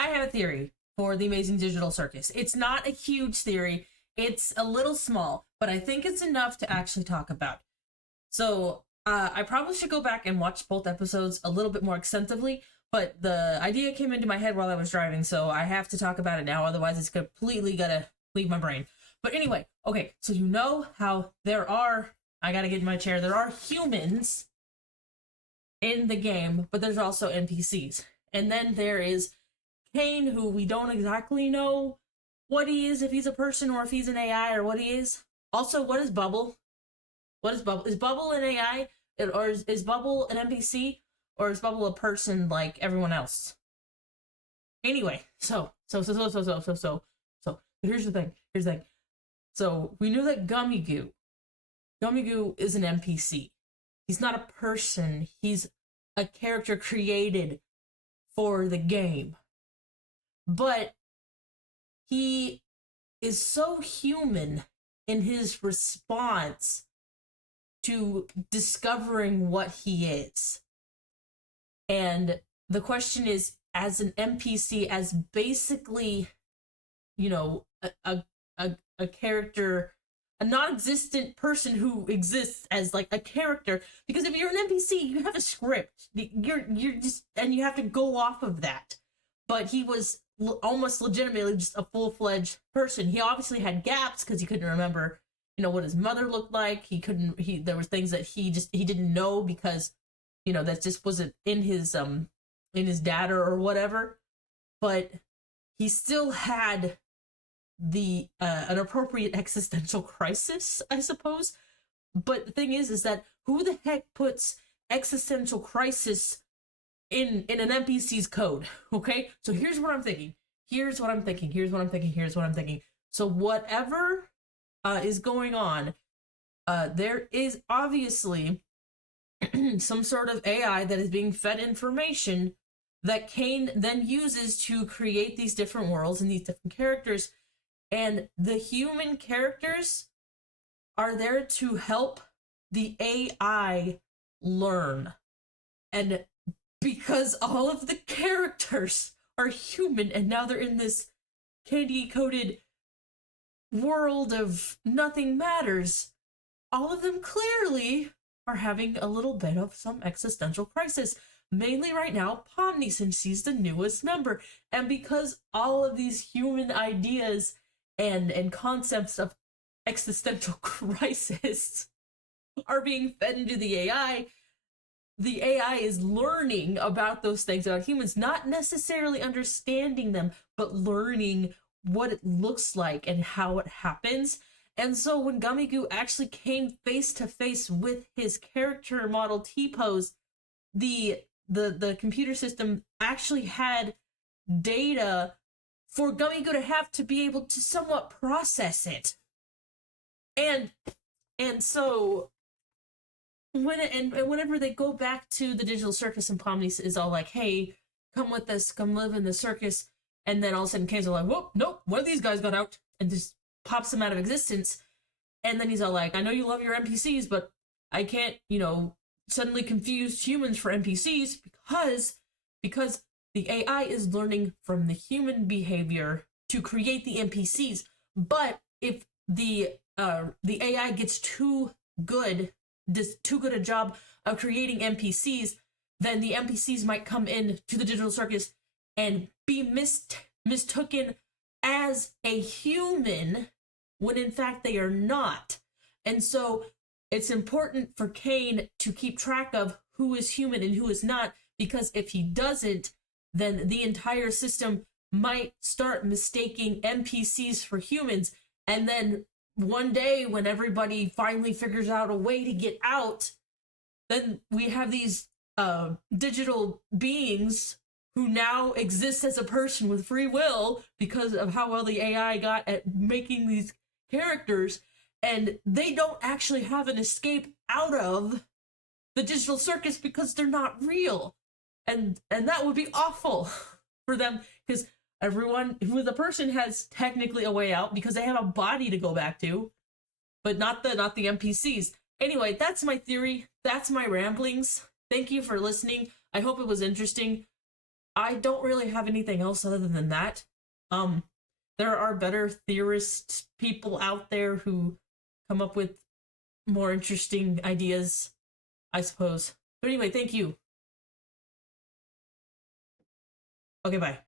I have a theory for the Amazing Digital Circus. It's not a huge theory. It's a little small, but I think it's enough to actually talk about. So, I probably should go back and watch both episodes a little bit more extensively, but the idea came into my head while I was driving, so I have to talk about it now, otherwise it's completely gonna leave my brain. But anyway, okay, so you know how I gotta get in my chair, there are humans in the game, but there's also NPCs. And then there is Kane, who we don't exactly know what he is, if he's a person or if he's an AI or what he is. Also, what is Bubble? What is Bubble? Is Bubble an AI? Or is Bubble an NPC? Or is Bubble a person like everyone else? Anyway, so here's the thing. So we knew that Gummy Goo is an NPC. He's not a person. He's a character created for the game. But he is so human in his response to discovering what he is. And the question is, as an NPC, as basically, you know, a character, a non-existent person who exists as like a character, because if you're an NPC, you have a script. You're just, and you have to go off of that. But he was almost legitimately just a full-fledged person. He obviously had gaps because he couldn't remember, you know, what his mother looked like. There was things that he didn't know because, you know, that just wasn't in his data or whatever. But he still had an appropriate existential crisis, I suppose. But the thing is that who the heck puts existential crisis in an NPC's code? Okay, so here's what I'm thinking. So whatever is going on, there is obviously some sort of AI that is being fed information that Kane then uses to create these different worlds and these different characters. And the human characters are there to help the AI learn. And because all of the characters are human and now they're in this candy-coated world of nothing matters, all of them clearly are having a little bit of some existential crisis. Mainly right now, Pomni, since she's the newest member. And because all of these human ideas and concepts of existential crisis are being fed into the AI is learning about those things about humans, not necessarily understanding them, but learning what it looks like and how it happens. And so when Gummy Goo actually came face to face with his character model T-Pose, the computer system actually had data for Gummy Goo to have to be able to somewhat process it. And so whenever they go back to the digital circus and Pomni is all like, hey, come with us, come live in the circus, and then all of a sudden Kane's like, whoop, nope, one of these guys got out, and just pops him out of existence. And then he's all like, I know you love your NPCs, but I can't, you know, suddenly confuse humans for NPCs because the AI is learning from the human behavior to create the NPCs. But if the AI gets too good a job of creating NPCs, then the NPCs might come in to the digital circus and be mistaken as a human when in fact they are not. And so it's important for Kane to keep track of who is human and who is not, because if he doesn't, then the entire system might start mistaking NPCs for humans. And then one day when everybody finally figures out a way to get out, then we have these digital beings who now exist as a person with free will because of how well the AI got at making these characters, and they don't actually have an escape out of the digital circus because they're not real. And that would be awful for them, because everyone who the person has technically a way out because they have a body to go back to, but not the NPCs. Anyway, that's my theory. That's my ramblings. Thank you for listening. I hope it was interesting. I don't really have anything else other than that. Um, there are better theorist people out there who come up with more interesting ideas, I suppose. But anyway, thank you. Okay, bye.